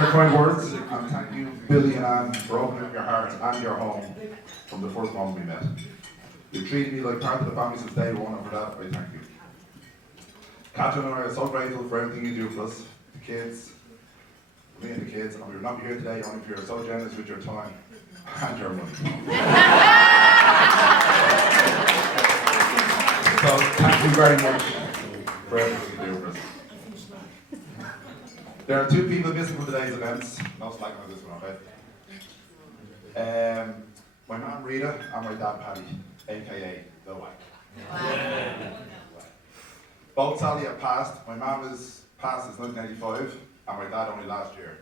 your kind words, and thank you, Billy and Anne, for opening up your hearts and your home from the first moment we met. You've treated me like part of the family since day one, and for that, I thank you. Catherine and I are so grateful for everything you do for us, the kids, me and the kids, and we would not be here today only if you're so generous with your time and your money. So, thank you very much for everything you do for us. There are two people missing from today's events. No slacking on this one, okay? My mum Rita and my dad Paddy, aka The Wack. Both sadly have passed. My mum is passed since 1985 and my dad only last year.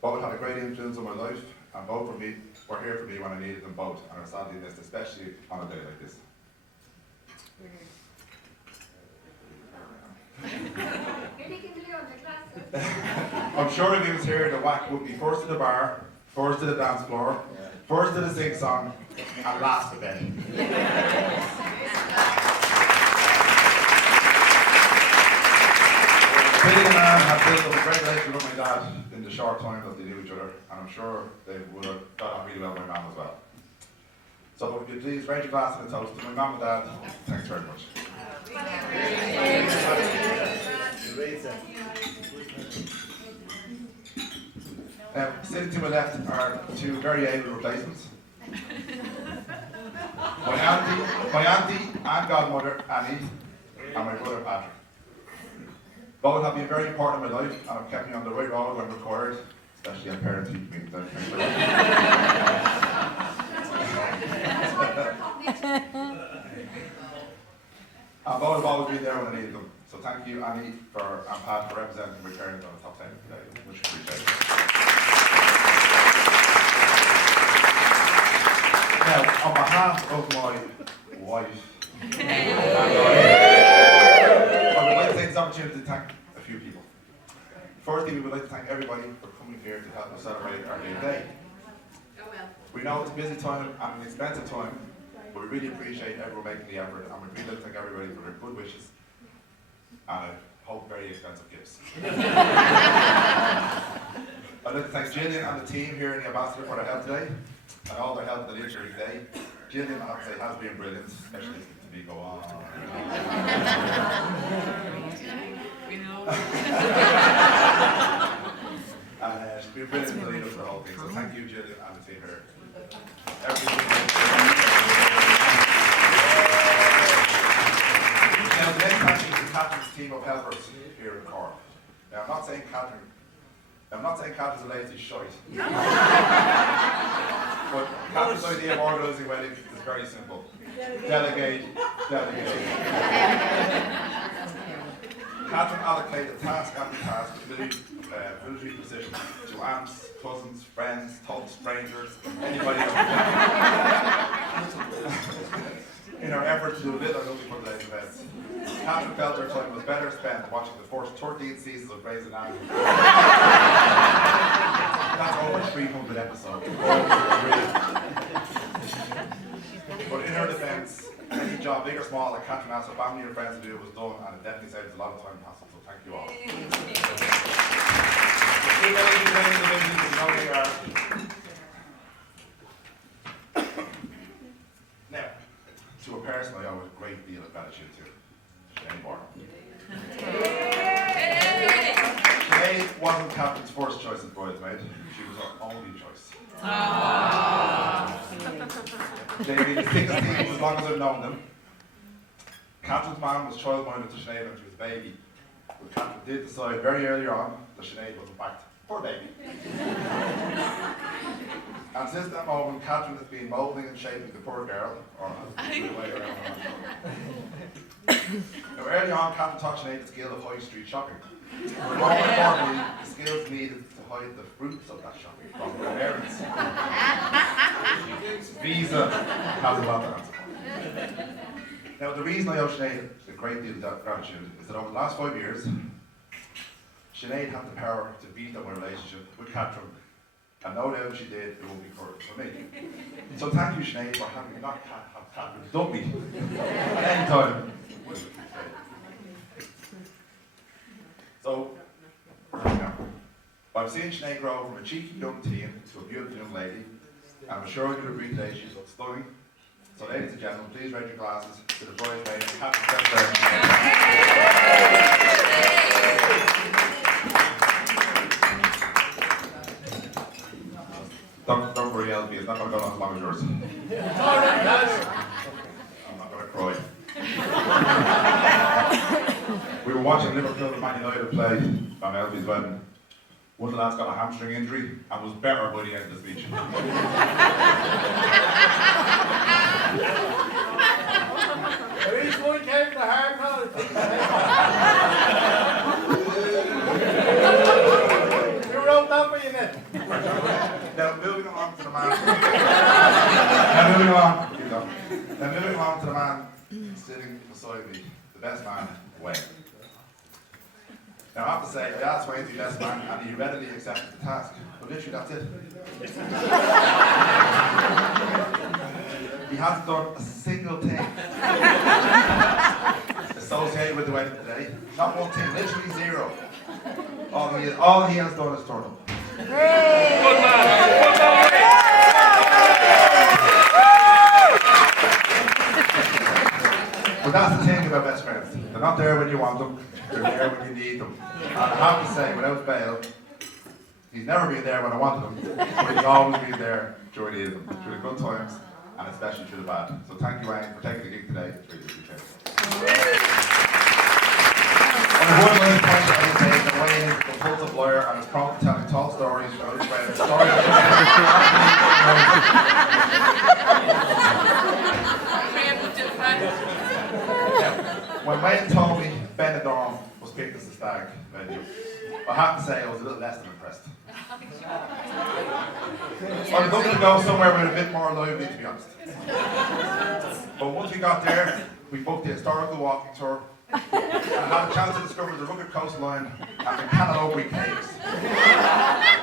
Both had a great influence on my life and both were here for me when I needed them both and are sadly missed, especially on a day like this. I'm sure if he was here, The Wack would be first to the bar, first to the dance floor, first to the sing song, and last to bed. Billy and Anne have built up a great relationship with my dad in the short time that they knew each other, and I'm sure they would have got on really well with my mum as well. So would you please raise your glass and a toast to my mum and dad. Thanks very much. Sitting to my left are two very able replacements. My auntie and godmother Annie, and my brother Patrick. Both have been very important in my life and have kept me on the right road when required, especially at parent teacher meetings. And both have always been there when I needed them. So thank you, Annie and Pat, for representing my parents on the top 10 today. Much appreciated. Now, on behalf of my wife, I would like to take this opportunity to thank a few people. Firstly, we would like to thank everybody for coming here to help us celebrate our new day. We know it's a busy time and an expensive time, but we really appreciate everyone making the effort, and we'd really like to thank everybody for their good wishes and I hope very expensive gifts. I'd like to thank Gillian and the team here in the Ambassador for their help today and all their help in the leadership today. Gillian, I have to say, has been brilliant, especially to me go on. And she's been brilliant to lead us for the whole thing, so thank you, Gillian and the team here. Now, the next match is Catherine's team of helpers here in Cork. Now, I'm not saying Catherine's a lazy shite. But Catherine's idea of organising weddings is very simple. Delegate, delegate. Catherine allocated task after task with military positions to aunts, cousins, friends, total strangers, anybody else. In our effort to do a little or nothing for today's events. Catherine felt her time was better spent watching the first 13 seasons of Grey's Anatomy. That's over 300 episodes. But in her defence, any job, big or small, that Catherine asked her family and friends to do was done, and it definitely saves a lot of time and hassle, so thank you all. The two ladies in the division, you know they are. Now, to a person I owe a great deal of gratitude to, Sinead Barton. Sinead wasn't Catherine's first choice as bridesmaid, she was her only choice. They've been the thickest things as long as I've known them. Catherine's mum was child-minded to Sinead when she was a baby, but Catherine did decide very early on that Sinead was in fact her baby. And since that moment, Catherine has been moulding and shaping the poor girl, or the way around. Now, early on, Catherine taught Sinead the skill of high street shopping. But more importantly, the skills needed to hide the fruits of that shopping from her parents. Visa has a lot to answer for. Now, the reason I owe Sinead a great deal of gratitude is that over the last 5 years, Sinead had the power to veto my relationship with Catherine, and no doubt if she did, it would be courage for me. So thank you, Sinead, for having not have Catherine dump me at any time. So, I've I've seen Sinead grow from a cheeky young teen to a beautiful young lady, and I'm sure you'll agree today she looks stunning. So ladies and gentlemen, please raise your glasses to the bridesmaid and happy birthday. Don't worry, LB, it's not going to go on as long as yours. I'm not going to cry. We were watching Liverpool and Man United play on LB's wedding. One of the lads got a hamstring injury and was better by the end of the speech. Each one came to hard knowledge. You wrote that for you then. Now moving on to the man. Now moving on to the man sitting beside me, the best man, Wayne. Now I have to say, I asked Wayne to be best man and he readily accepted the task. But literally that's it. He hasn't done a single thing associated with the wedding today. Not one thing, literally zero. All he has done is turn up. Good man. But that's the thing about best friends. They're not there when you want them, they're there when you need them. And I have to say, without fail, he's never been there when I wanted him, but he's always been there during the them, through the good times, and especially through the bad. So thank you, Wayne, for taking the gig today. It's really appreciated. And one last point that I would say is that Wayne is a compulsive lawyer and is prone to telling tall stories about his friends. When Wayne told me Benidorm was picked as the stag venue, I have to say I was a little less than impressed. I was looking to go somewhere with a bit more lively, to be honest. But once we got there, we booked the historical walking tour and had a chance to discover the rugged coastline and the Canalope Caves.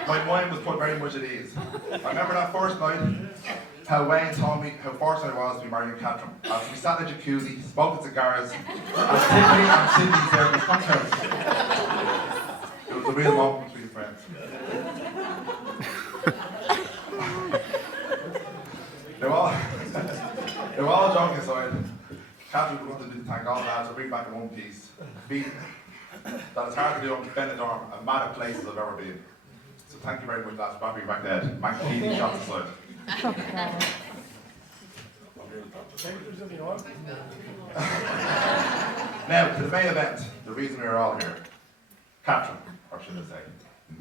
My mind was put very much at ease. I remember that first night, how Wayne told me how fortunate I was to be marrying Catherine. As we sat in the jacuzzi, smoked cigars, and Tiffany and Cindy served us cocktails. It was a real moment between friends. They were all joking aside. Catherine wanted to thank all the lads for bringing back in one piece. Beat that it's hard to do on Benidorm, a mad of places I've ever been. So thank you very much, lads, for bringing back that. Mike Keating, shots aside. Now, to the main event, the reason we are all here. Catherine, or should I say,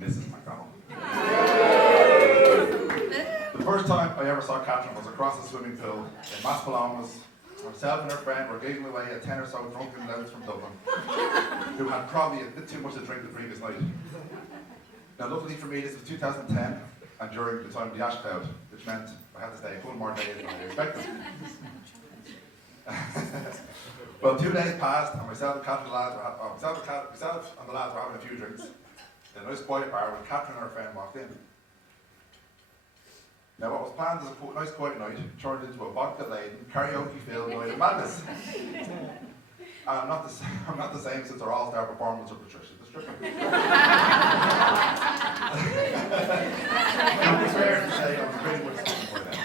Mrs. McDonald. The first time I ever saw Catherine was across the swimming pool in Maspalomas. Myself and her friend were giggling away at 10 or so drunken lads from Dublin, who had probably a bit too much to drink the previous night. Now, luckily for me, this was 2010, and during the time of the ash cloud, which meant I had to stay a couple more days than I expected. Well, 2 days passed, and myself and the lads were having a few drinks in a nice quiet bar when Catherine and her friend walked in. Now, what was planned as a nice quiet night turned into a vodka-laden, karaoke-filled night of madness. And I'm not the same since our all-star performance of Patricia the Stripper. It was fair to say I was pretty much looking for them.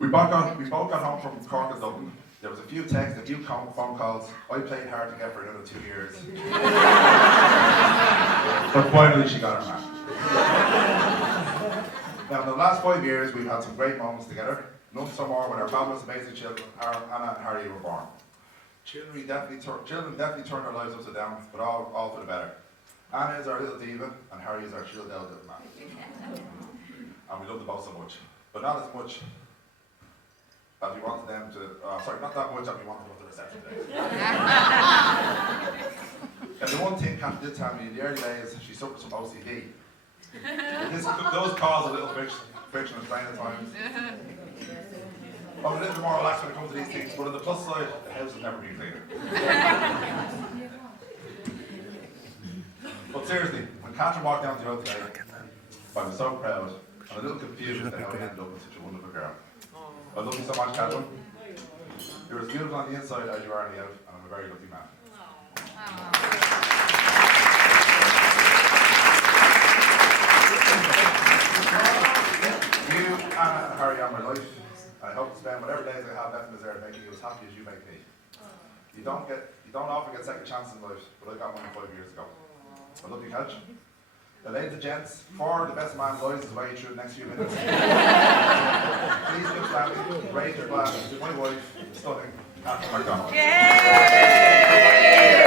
We both got home from Cork and Dublin. There was a few texts, a few phone calls. I played hard to get for another 2 years. But finally she got her man. Now in the last 5 years we've had some great moments together. None so more when our fabulous amazing children, Anna and Harry, were born. Children definitely turned their lives upside down, but all for the better. Anna is our little diva and Harry is our chilled out little man. And we love them both so much. But not as much as we wanted them to, not that much as we wanted them to reception day. And the one thing Kat did tell me in the early days, she suffered from OCD. This does cause a little friction and strain at times. I'm a little bit more relaxed when it comes to these things, but on the plus side, the house has never been cleaner. But seriously, when Catherine walked down the road today, I was so proud and a little confused at how I ended up with such a wonderful girl. I love you so much, Catherine. You're as beautiful on the inside as you are on the out, and I'm a very lucky man. carry on my life. I hope to spend whatever days I have left in this earth making you as happy as you make me. You don't often get second chances in life, but I got one 5 years ago. I love you, Couch. The ladies and gents, for the best man lies his way through the next few minutes. Please give Stanley, raise your glass to my wife, the stunning Catherine MacDonald. Yay!